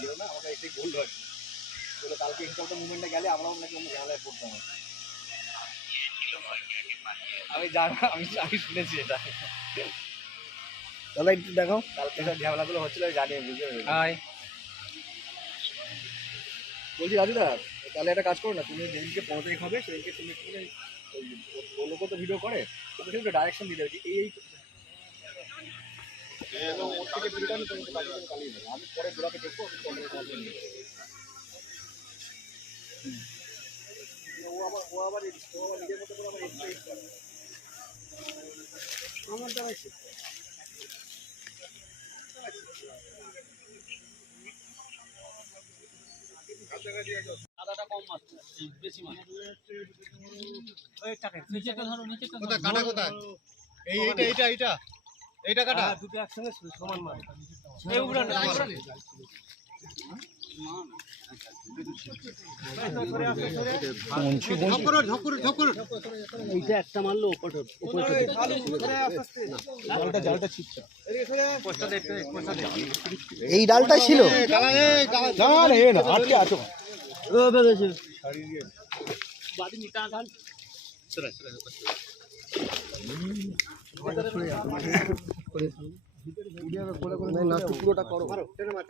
দিও না, আমাকে এটাই বললো আর কি। বলে কালকে ইনকামটা মুভমেন্টে গেলে আমরাও নাকি অন্য ঝামেলায় পড়তাম। আমি জানি, আমি শুনেছি এটা। দাদা একটু দেখাও। কালকে সব ঝামেলাগুলো হচ্ছিল জানি, বুঝতে পেরেছি। বলছি রাজুদা, তাহলে একটা কাজ করো না, তুমি যেদিনকে 15 তারিখ হবে সেদিনকে তুমি ওই লোকও তো ভিডিও করে, তুমি কিন্তু ডাইরেকশন দিতে হবে এই ওর থেকে ভিডিওটা আমি তোমাকে পাঠিয়ে দেবো, কালিয়ে দেবো। আমি পরে ঘোরাতে দেখবো, আমি পরে তোমাকে নিয়ে যাবো। ও আবার নিজের মতো করে আবার এক্সপ্লেইন করে আমার দ্বারা শিখতে। আদাটা কম মাছ, বেশি মাছ। নিচেটা ধরো, নিচেটা কোথায় কাটা, কোথায় এইটা কাটা, দুটো একসঙ্গে সমান মাছ। এই উড়ানো এইটা একটা মারলো জালটা ছিটছে। এই ডালটাই ছিল আটকে আছো পুরোটা করো, টেনে মার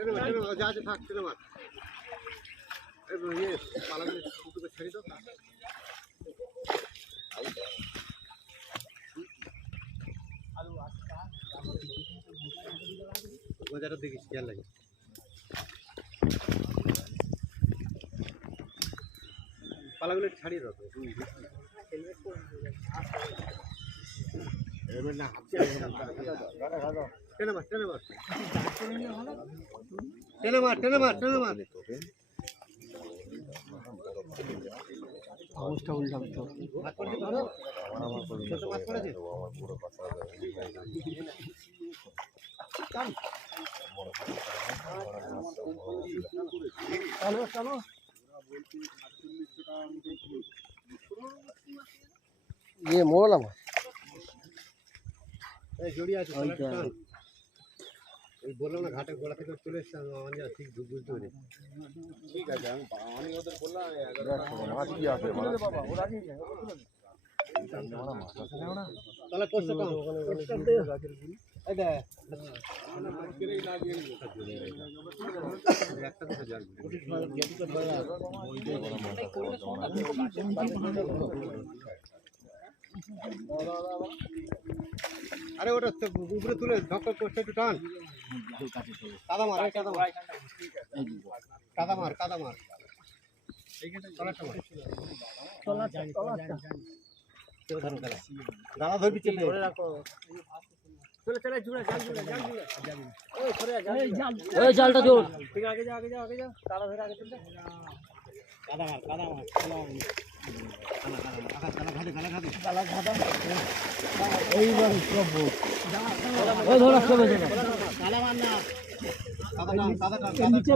যা আছে থাক, টেনে মার। ছেড়ে দাও। মজাটা দেখিস, খেয়াল লাগে। পালাগুলো ছাড়িয়ে দাও তো। না টেনে মার, টেনে মার, টেনে মার, টেনে মার, টেনে মার। অবস্থা উল্টাম তো ইয়ে মোড়লা মাছ জড়িয়ে আছে। ওই বললাম না ঘাটে গোড়া থেকে চলে এসছে, আমার ঠিক বুঝতে পারি। ঠিক আছে, আমি ওদের বললাম মাছ কি আছে তাহলে করছে কম আরে ওটা উপরে তুলে ধক্কা করছে, একটু টান। কাদা মার, কাদা মার, কাদা মার, কাদা মার। দাদা ধরবি, ধরে রাখো। চলে চলে জুড়ে জাল, জুড়ে জাল, জুড়ে ওই জালটা জোর। ঠিক আগে যাও, আগে যাও, আগে যাও। তালা ধরে আগে চলে কাদা মার, কাদা মার, কাদা মার। এইবার সব ওই ধরা চলে যাবে। কাদা মার না, কাদা না, কাদা না, নিচে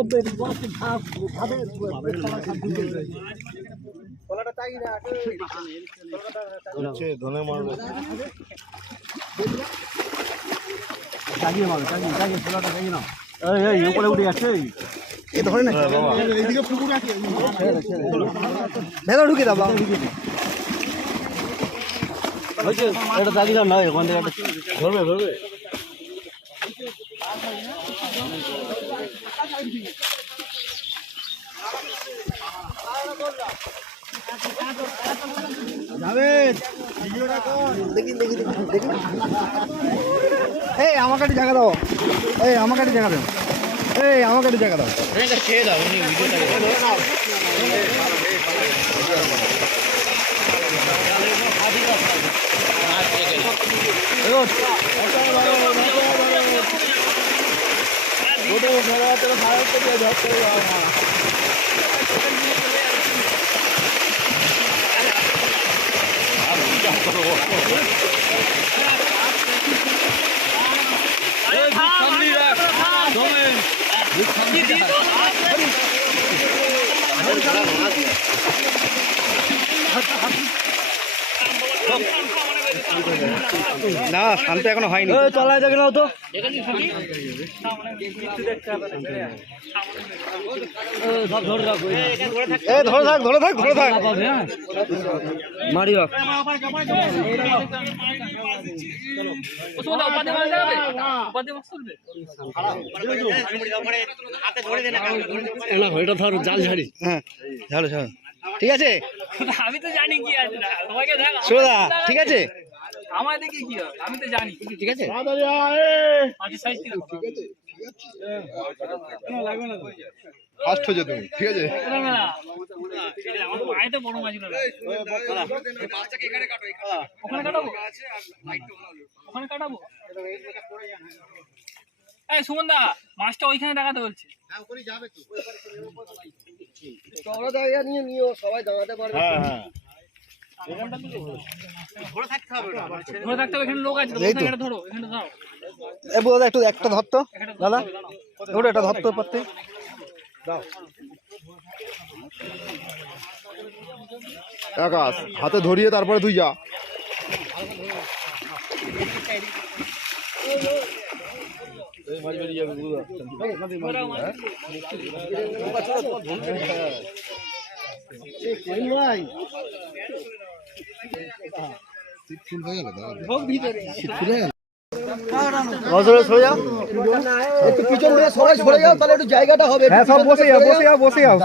ভাবে কলাটা চাগি না, হচ্ছে ধনে মারবে, চাগিয়ে মারবে, চাগিয়ে চাগিয়ে কলাটা চাগিয়ে নাও। এই উপরে উঠে যাচ্ছে, এই ধরে না এইদিকে পুকুর আছে, ভেতরে ঢুকে দাও, এটা চাগিয়ে দাও না, ওখান থেকে ধরবে, ধরবে। দেখি দেখি দেখি দেখি, এই আমাকে একটা জায়গা দাও, এই আমাকে একটা জায়গা দাও, এই আমাকে একটা জায়গা দাও, খেয়ে দাও। না শান্ত এখনো হয়নি। তলায় দেখে নাও তো। সব ধরে রাখো। ধরে থাক মারি বাপ। এটা ধরো জাল ঝাড়ি। হ্যাঁ ঝাড়ো ঠিক আছে। আমি তো জানি কি আছে না, তোমাকে দেখা সোদা ঠিক আছে। আমার দেখি কি হবে, আমি তো জানি ঠিক আছে। মাটির সাইজ কি ঠিক আছে, ফার্স্ট হয়ে যাবে তুমি, ঠিক আছে। আমার মায়ে তো বড় মাছ গুলো ওখানে কাটাবো, ওখানে কাটাবো। এই সুমন দা, মাছটা ওইখানে দেখাতে বলছে। চওড়া জায়গা নিয়ে নিও, সবাই দাঁড়াতে পারবে। ধরে থাকতে হবে, এখানে লোক আছে, এখানে ধরো, এখানে ধরো। এ বুঝা একটু একটা ধরতো দাদা, ওটা একটা ধরতো পারতে। আকাশ হাতে ধরিয়ে তারপরে তুই যা। সরে যাও, একটু পিছন দিয়ে সবাই সরে যাও, তাহলে একটু জায়গাটা হবে। হ্যাঁ সব বসে যাও সব বসে যাও।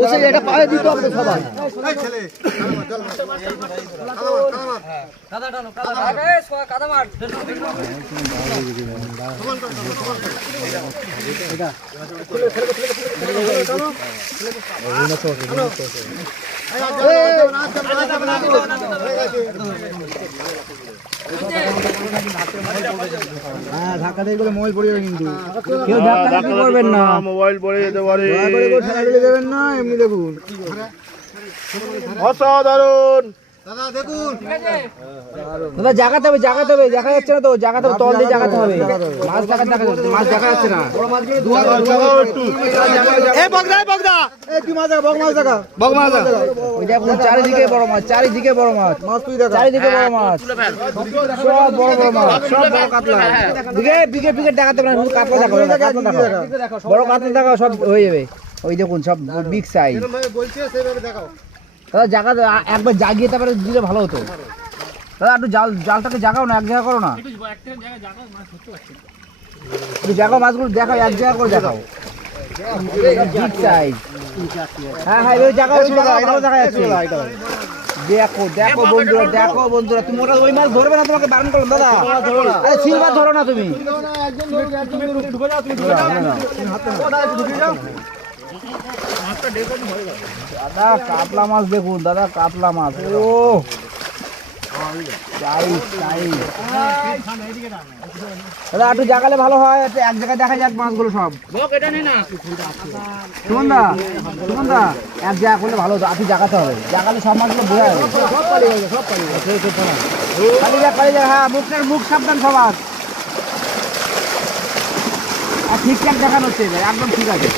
বসে এটা পায়ে দিতে হবে সবাই। হ্যাঁ ধাক্কা দিয়ে গেলে মোবাইল পড়ে যাবে, কিন্তু কেউ ধাক্কা করবেন না, মোবাইল পড়ে যেতে পারে। ঠেলা দেবেন না, এমনি দেখুন। অসাধারণ। দাদা জাগাতে হবে, দেখা যাচ্ছে না তো, জাগাতে হবে, তল দিয়ে জাগাতে হবে। মাছ দেখা যাচ্ছে না। ওই দেখুন চারিদিকে বড় মাছ, চারিদিকে বড় মাছ, সব বড় মাছ, সব বড় কাতলা। বিঘে দেখাতে পারেন, কাতলা দেখো, বড় কাতলা দেখো, সব হয়ে যাবে। ওই দেখুন সব বিগ সাইজ। দাদা জায়গা একবার জাগিয়ে তারপরে দিলে ভালো হতো। দাদা একটু জালটাকে জাগাও না, এক জায়গা করো না, একটু জাগাও, মাছগুলো দেখাও, এক জায়গা করে দেখাও। Big size. হ্যাঁ এবার জাগাও, দেখা যাচ্ছে। দেখো বন্ধুরা, তুমি ওটা ওই মাছ ধরবে না, তোমাকে বারণ করলাম দাদা। আরে সিলভার ধরো না তুমি। দাদা কাতলা মাছ দেখুন, দাদা কাতলা মাছ। ও দাদা একটু জাগালে ভালো হয়, এক জায়গায় দেখা যাক মাছগুলো সব। সুমন দা এক জায়গা করলে ভালো হতো, আপনি জাগাতে হবে, জাগালে সব মাছগুলো বোঝা যাবে। খালি যাক, হ্যাঁ মুখ সাবধান সবার। আর ঠিকঠাক দেখানো হচ্ছে, একদম ঠিক আছে।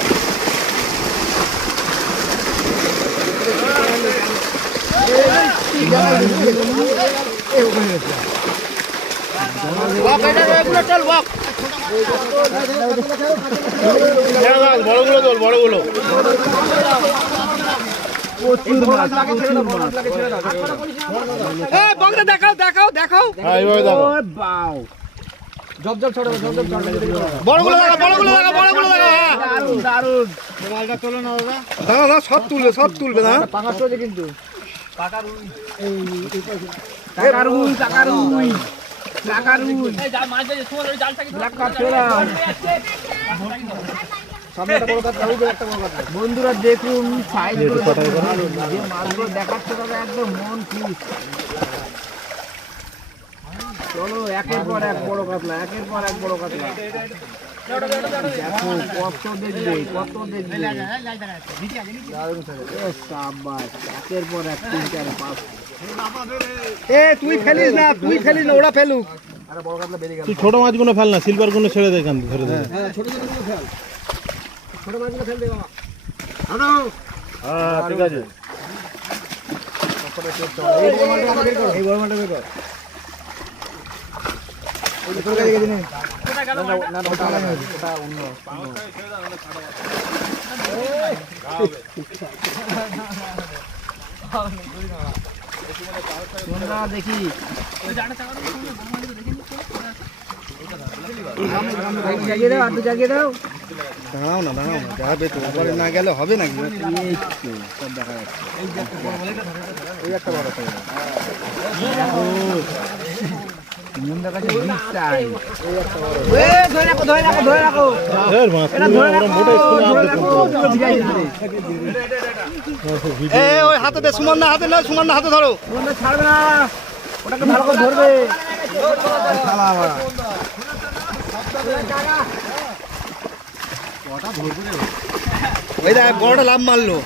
বড়গুলো দেখাও। হ্যাঁ এইভাবে দেখো। জব ছোট বড়গুলো দেখো। দারুন। দাদা সব তুলবে না, কিন্তু বন্ধুরা দেখুন সাইজ মাছগুলো দেখাচ্ছে, দাদা একদম মন খুশ। চলো একের পর এক বড় কাতলা, দেখো কত দেখবে। একের পর এক 3, 4, 5। তুই ফেলিস না, ওরা ফেলুক। তুই ছোট মাছগুলো ফেল না, সিলভার গুলো ছেড়ে দে, এখান ধরে দে। ছোট মাছগুলো ফেল দে বাবা। হ্যাঁ ঠিক আছে। এই বড় মালটা বের কর। ওই তোর কাছে গেছে নে। কোথায় গেল না ওটা আলাদা, ওটা অন্য। শোন না দেখি। ওই জায়গাটা চালানো শুনে বাংলাদেশে দেখে নিচ্ছ একটু জাগিয়ে দাও, একটু জাগিয়ে দাও। দাঁড়াও না যাবে তো, ওপরে না গেলে হবে নাকি? এই তো, সব দেখা যাচ্ছে। ওই একটা বড় করে দাও। মুন্ডা কাছে বিগ সাইজ। এ ধরে রাখো, ধরে রাখো, ধরে রাখো। এর মাছ এটা ধরে রাখো, মোটা স্কুলে হাত ধরে দেখুন। রাখো, পুরো ভিজে যাবে। ওই হাতে দে, সুমান না হাতে ধরো। মুন্ডা ছাড়বে না, ওটাকে ভালো করে ধরবে। শালা আমার। ওই দেখ বড়টা লাভ মারলো।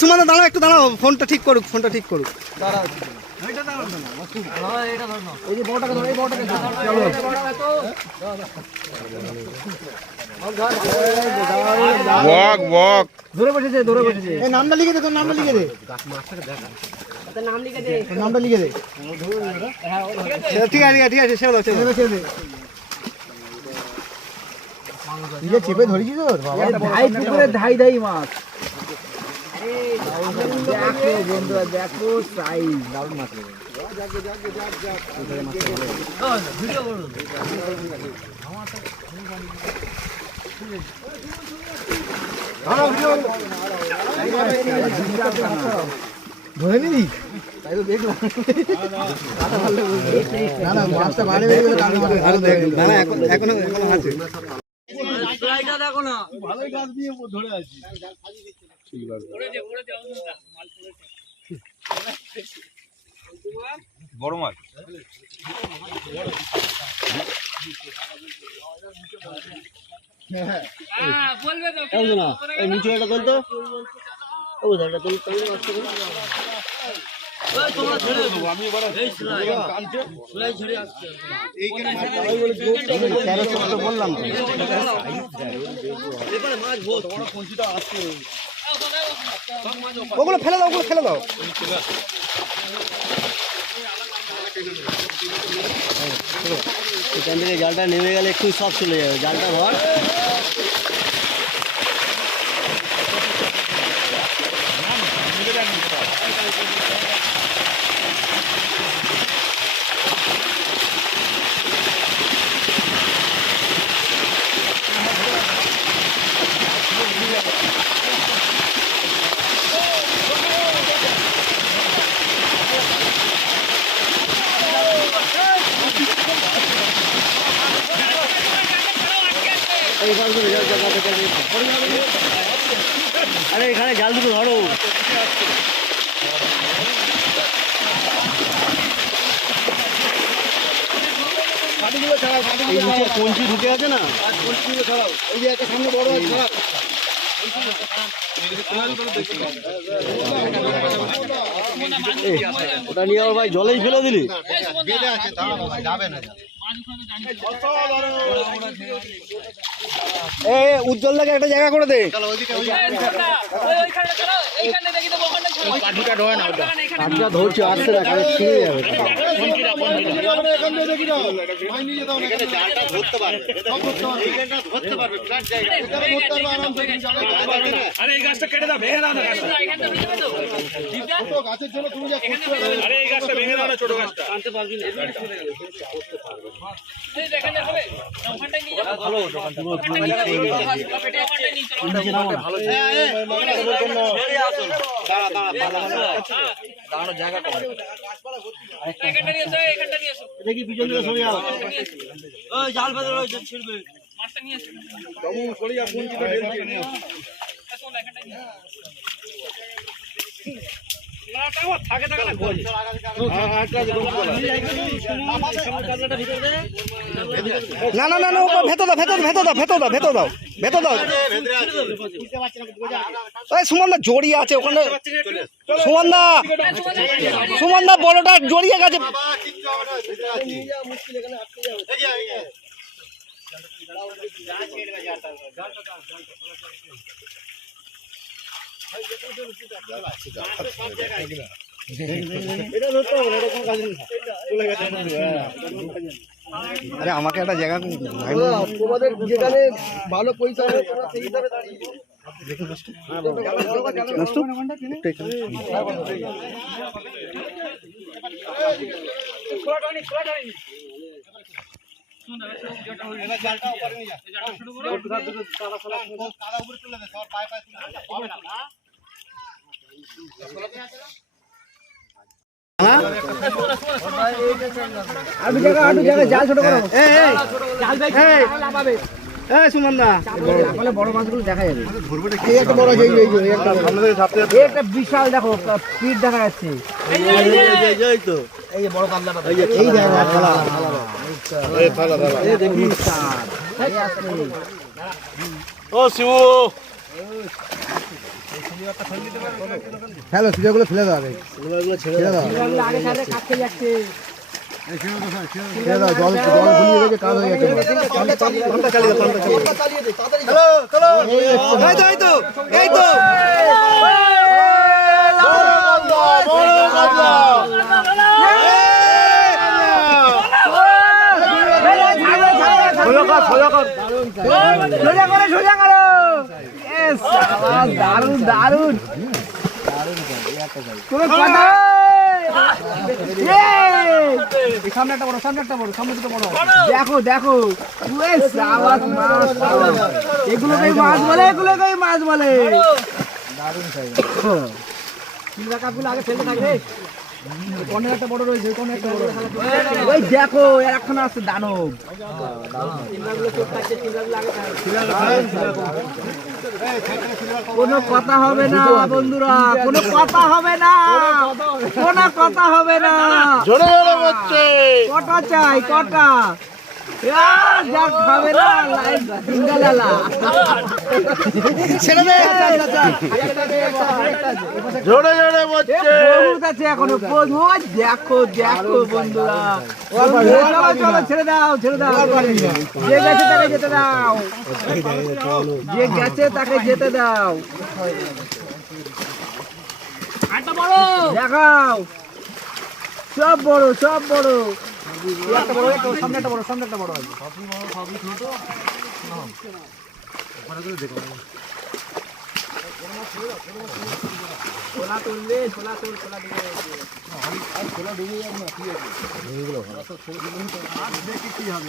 সুমান দাঁড়াও, একটু দাঁড়াও, ফোনটা ঠিক করুক। এই যে বড়টাকে ধরো, এই বড়টাকে ধরো। চলো। ধরে বসেছে। এই নামটা লিখে দে, তোর নামটা লিখে দে। নামটা লিখে দে। ঠিক আছে ছেড়ে দাও। নিজে চেপে ধরেছি তো বাবা। ধাই পুকুরে ধাই মাছ। দেখো বন্ধুরা, দেখো সাইজ দারুণ মাছ। ধরে নিলি? তাই তো দেখলাম। না মাছটা বাইরে বেরিয়ে গেলে কাঁটা মারবে। এখনো আছে। বড় মাছ বলবে তো নিচে একটা তোল তো। ও ধারটা তোল। বললাম ওগুলো ফেলে দাও। এখান থেকে জালটা নেমে গেলে একটু সব চলে যাবে। জালটা ধর। আরে এখানে জাল দুটো ধরো। এই নিচে কঞ্চি ঢুকে আছে না? ওই যে একটা সামনে বড় আছে। ওটা নিয়ে আবার ভাই জলেই ফেলে দিলি? উজ্জ্বল দাকে একটা জায়গা করে দে। কাঠটা ধরছি, আসছে না, কাঠে ছিঁড়ে যাবে। আরে এই গাছটা কেটে দাও, ভেঙে দাও না গাছটা। আরে এই গাছটা ভেঙে দাও না, ছোট গাছটা। দাঁড়ানোর জায়গা কম। দেখি পিছন দিকে সরে যাও। জাল ফেলে ছিড়বে। না না না না ভেতর দাও ভেতর ভেতর দাও ভেতর দাও ভেতর দাও ভেতর দাও এই সুমন দা জড়িয়ে আছে ওখানে সুমন দা বড়টা জড়িয়ে গেছে আরে আমাকে একটা জায়গা তোমাদের যেখানে ভালো পয়সা হবে তোমরা সেই হিসাবে দাঁড়িয়ে জাল ছোট করো সুমন দা বড় মাছগুলো দেখা যাবে একটা বড় একটা বিশাল দেখো স্পিড দেখা যাচ্ছে এই যে বড় কাতলাটা এই জায়গা ও শিবু হ্যালো সিজাগুলো ফেলে দাও আগে ছেড়ে দাও আগে সাথে কাটতে যাচ্ছে ছেড়ে দাও জল জল ঘুরিয়ে গেছে কাজ হয়ে গেছে এই তো এই তো সোজা করো দারুন দারুন সামনে একটা বড় সামনে দুটো বড় দেখো দেখো এগুলোকেই মাছ বলে দারুন সাইজ কাপগুলো আগে ফেলতে থাকবে কোনে একটা বড় রয়েছে কোনে একটা বড় ওই দেখো একখানা আছে দানব কোনো কথা হবে না বন্ধুরা কোনো কথা হবে না কটা চাই কটা খাবে না এখনো দেখো দেখো বন্ধুরা ছেড়ে দাও যে গেছে তাকে যেতে দাও যেতে দাও দেখাও সব বড় একটা বড় সামনে একটা বড় আছে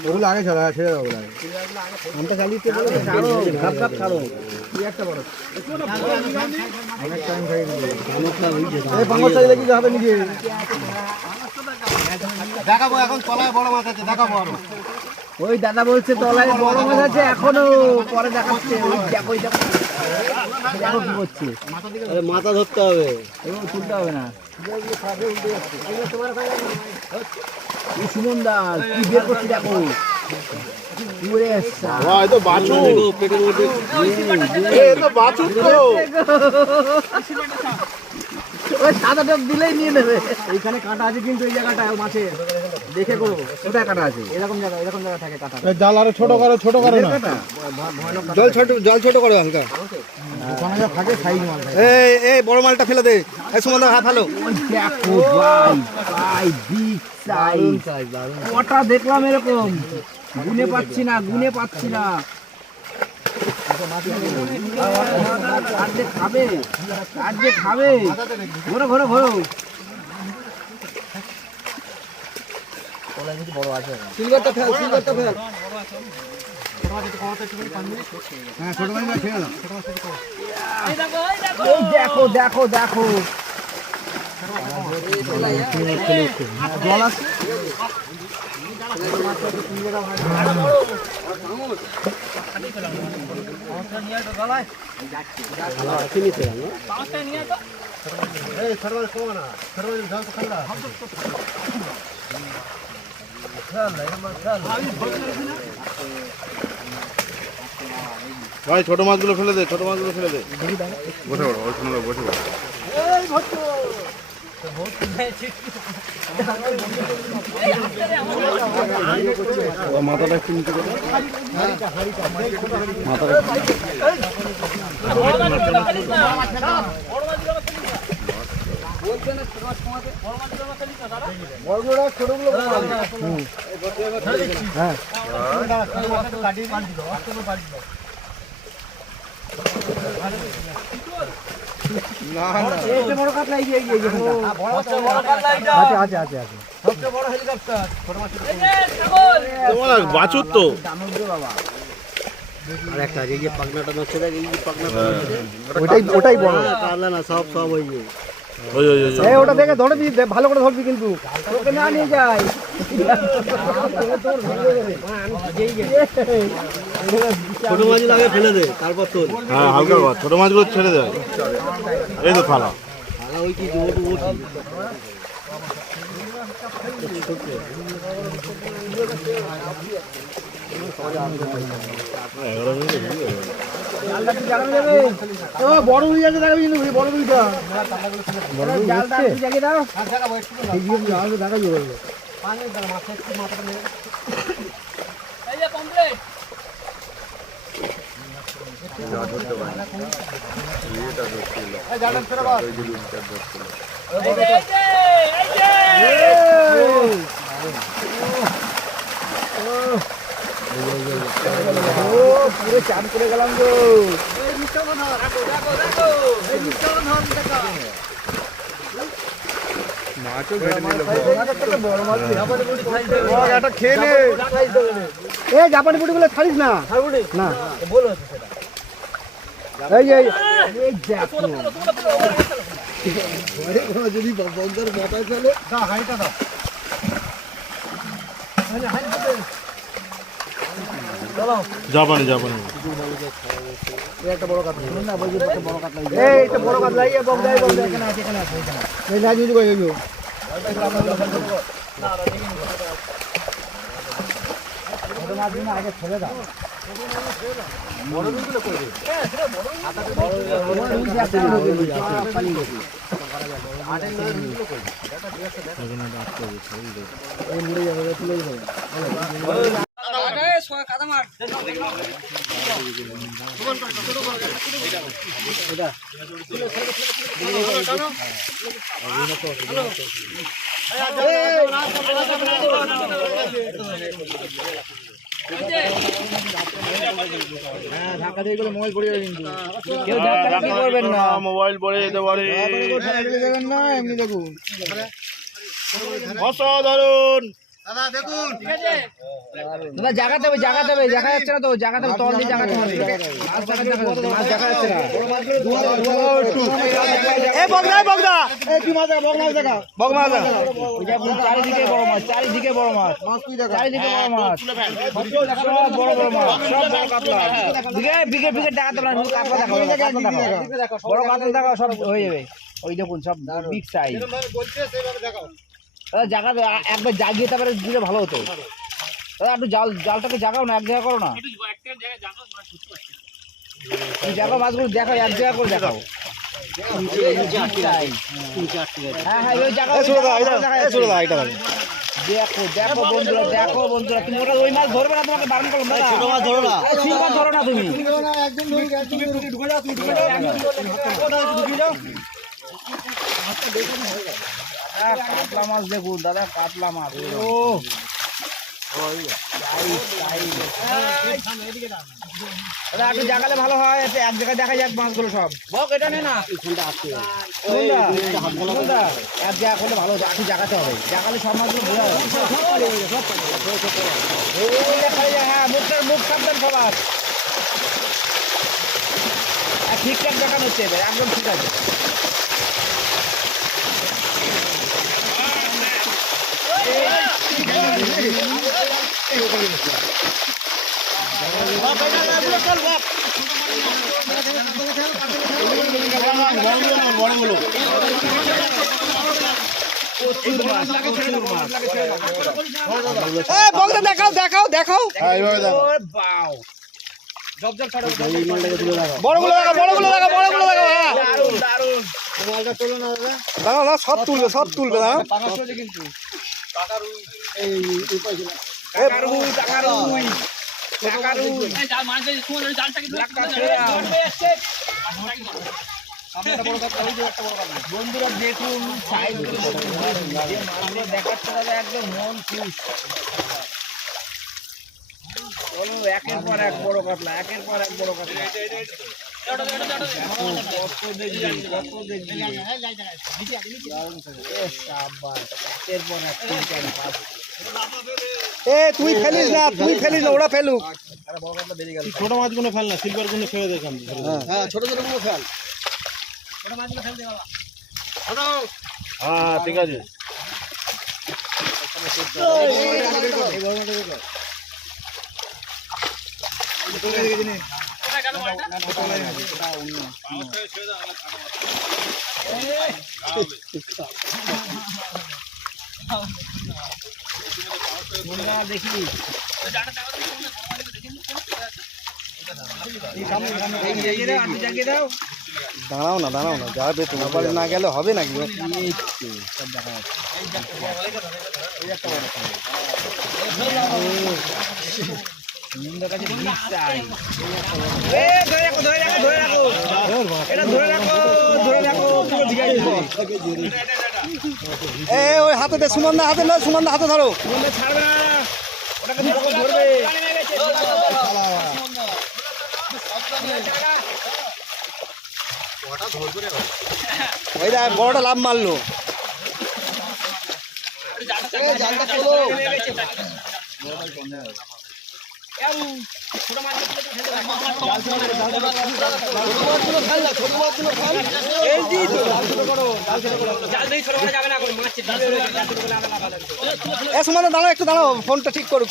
ওগুলো আগে ছাড়া ছেড়ে দাও আমটা চালিয়ে ছাড়ো একটা বড় অনেক টাইম খাই এই পাঙ্গস চালিয়ে দেখি যাবে নিজে দেখাবো এখন তলায় বড় মাছ আছে দেখাবো আরো ওই দাদা বলছে তলায় বড় মাছ আছে এখনো পরে দেখাচ্ছে দেখো কি করছে মাথা ধরতে হবে এগুলো তুলতে হবে না সুমন দা কি বের করছি দেখো ওই সাদা টপ দিলেই নিয়ে নেবে এইখানে কাঁটা আছে কিন্তু এই জায়গাটায় মাছে দেখে করো কোথায় কাঁটা আছে এরকম জায়গা থাকে কাঁটা জাল আরো ছোট করো না জল ছোট করো হালকা থাকে সাইজ মাল এই বড় মালটা ফেলে দে এই সুমন দা ফেলো দেখো ভাই বিগ সাইজ কটা দেখলাম এরকম গুনে পাচ্ছি না আর যে খাবে ঘোরো বড় আছে সিলভারটা ফেল হ্যাঁ ছোট মাছ ফেলে দাও দেখো জল আছে এই ছোট মাছ কমা না, ছোট মাছ জল তো ঠান্ডা। ভাই ছোট মাছগুলো ফেলে দে, ছোট মাছগুলো ফেলে দে। বসে পড়ো, ওই শুনে বসে পড়ো। মাথাটা একটু নিচে করো। বড়গুলো ছোটগুলো হ্যাঁ না না এই যে বড় কাতলা, এই যে আছে আছে আছে। সবচেয়ে বড় হেলিকপ্টার ছোট মাছ তোমার বাছুর তো। দামুক রে বাবা। আর একটা এই যে পাকনাটা নচ্ছে দেখ, এই যে পাকনাটা ওটাই বড়। কাটলা না, সব ওই যে ওই ওই ওই এই ওটা দেখে ধরবি, ভালো করে ধরবি কিন্তু তোকে না নিয়ে যায়। ছোট মাছ লাগে ফেলে দে, তারপর তোর হ্যাঁ হালকা কর, ছোট মাছগুলো ছেড়ে দেয়। এই তো থালা। ওই কি বড় উড়ি আছে দেখাবি কিন্তু, বড় উড়িটা জালটা একটু জায়গায় দাও। দেখাবি এই যে কমপ্লিট এই যে পুরো চান করে গেলাম গো। এ জাপানি পুটি গুলো ছাড়িস না না। এই যে এই দেখো যদি বন্ধের মাথায় ফেলে দাও, হাইটা দাও। জাপানি জাপানি। এই একটা বড় কাতলা, শুনুন না, বলছি একটা বড় কাতলা। এই একটা বড় কাতলা, এই বগদা, এই বগদা এখানে আছে, এখানে আছে, এখানে আছে। এই লাজ নিয়ে কই গেল? বড় মাছ না আগে ছেড়ে দাও। বড় গুলো কই রে? বড় রুই আছে, পানি গেছে। এই মুড়ে যাবে, তুলে যাবে। হ্যাঁ, ঢাকা দিয়ে গেলে মোবাইল পড়ে যাবে কিন্তু। কেউ ধাক্কা করবেন না, মোবাইল পড়ে যেতে পারে। দেবেন না, এমনি দেখুন। অসাধারণ। দাদা দেখুন, দাদা জাগাতে হবে, জাগাতে হবে, জাগা যাচ্ছে না তো, জাগাতে হবে, তল দিয়ে জাগাতে হবে। মাছ দেখা যাচ্ছে না। এই বগদা, বগদা, এই কি মাছ দেখা, বগ মাছ দেখা, বগ মাছ দেখা। ওই যে চারিদিকে বড় মাছ, চারিদিকে বড় মাছ, চারিদিকে বড় মাছ, সব বড় বড় মাছ, সব বড় কাতলা। বিঘে বিঘে বিঘে দেখাতে পারেন, কাতলা দেখো, কাতলা দেখো, বড় কাতলা দেখো, সব হয়ে যাবে। ওই দেখুন সব বিগ সাইজ। বলছে সেভাবে দেখাও। দাদা জাগাতে একবার জাগিয়ে তারপরে দিলে ভালো হতো। দাদা একটু জালটাকে জাগাও না, এক জায়গা করো না। একটা জায়গায় জানো মাছ ছুটতে পারছে এই জায়গা মাছগুলো দেখাও, এক জায়গা করে দেখাও। হ্যাঁ হ্যাঁ, ওই জায়গা দেখো দেখো বন্ধুরা, দেখো বন্ধুরা, তুমি ওটা ওই মাছ ধরবে না, তোমাকে বারণ করলাম দাদা। ছোট মাছ ধরো না, শিং মাছ ধরো না তুমি। কাতলা মাছ দেখুন দাদা, কাতলা মাছ। ও দাদা একটু জাগালে ভালো হয়, এতে এক জায়গায় দেখা যাক মাছগুলো সব। বক এটা নে না, এক জায়গা করলে ভালো হতো, একটু জাগাতে হবে, জাগালে সব মাছগুলো বোঝা যাবে। হ্যাঁ, মুখ সাবধান সবার। ঠিকঠাক দেখানো হচ্ছে এবার, একদম ঠিক আছে। বগদা দেখাও দেখাও দেখাও বড়গুলো দেখাও বড়গুলো দেখাও বড়গুলো দেখাও। হ্যাঁ দাঁড়াও না, সব তুলবে না। বন্ধুরা দেখুন দেখাচ্ছে দাদা, একদম মন খুশ। বলো একের পর এক বড় কাতলা, একের পর এক বড় কাতলা। কত দেখবি কত দেখবি। একের পর এক, তিন চার পাঁচ। তুই ফেলিস না, ওরা ফেলুক। বড় কাতলা বেরিয়ে গেল। ছোট মাছগুলো ফেল না, সিলভার গুলো ছেড়ে দেখান। হ্যাঁ ছোট ছোট গুলো ফেল। হ্যাঁ ঠিক আছে। দেখি দাঁড়াও না যাবে, তোমার বাড়ি না গেলে হবে নাকি? ওই হাতে দে, সুমন দা হাতে না, সুমন দা হাতে ধরো। ছাড়বে না, ওটাকে ধরবে। ওই দেখ বড়টা লাভ মারলো। সুমন দা দাঁড়াও, একটু দাঁড়াও, ফোনটা ঠিক করুক।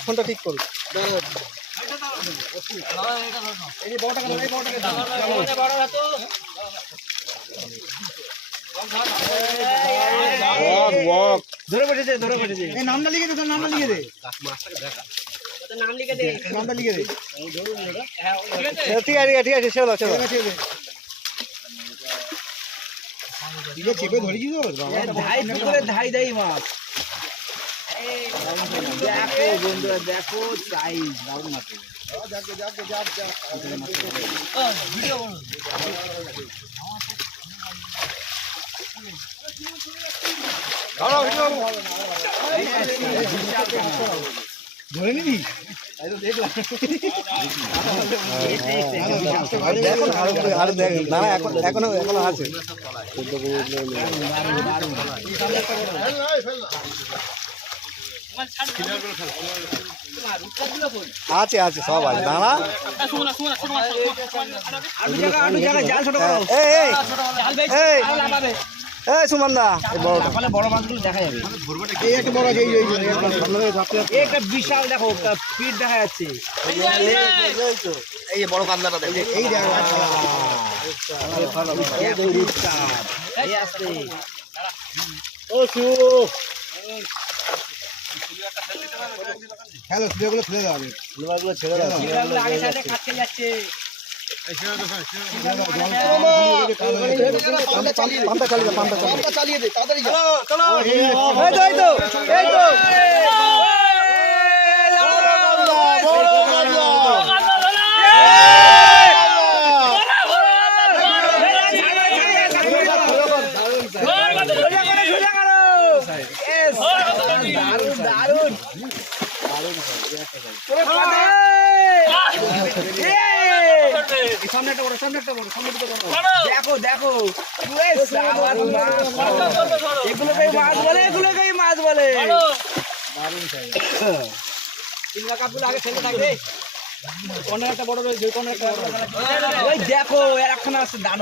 ধরে বসেছে। এই নামটা লিখে দে, তোর নামটা লিখে দে। নামটা লিখে দে। ঠিক আছে চলো। চেপে ধরেছি তো ধাই পুকুরে ধাই মাছ। দেখো বন্ধুরা, দেখো সাইজ দারুণ মাছ। ধরে নিবি? আর দেখ না, এখনো আছে। আছে সব আছে, দাঁড়া। জাল ছোট করো। এই সুমন দা, বড় মাছগুলো দেখা যাবে। এই একটা বড় আছে, এই একটা বিশাল, দেখো পিঠ দেখা যাচ্ছে। এই বড় কাতলাটা দেখো। এই দেখো। হ্যালো, সুবিধাগুলো ফেলে দেওয়া হবে। সুবিধাগুলো ছেড়ে দাও। আগে সাইডে খাটকে যাচ্ছে। পাম্পটা চালিয়ে দে, তাড়াতাড়ি যা। এই তো দেখো এগুলোকেই মাছ বলে। আগে ফেলে থাকবে। একটা বড় রয়েছে, দেখো এখন আসছে দানো।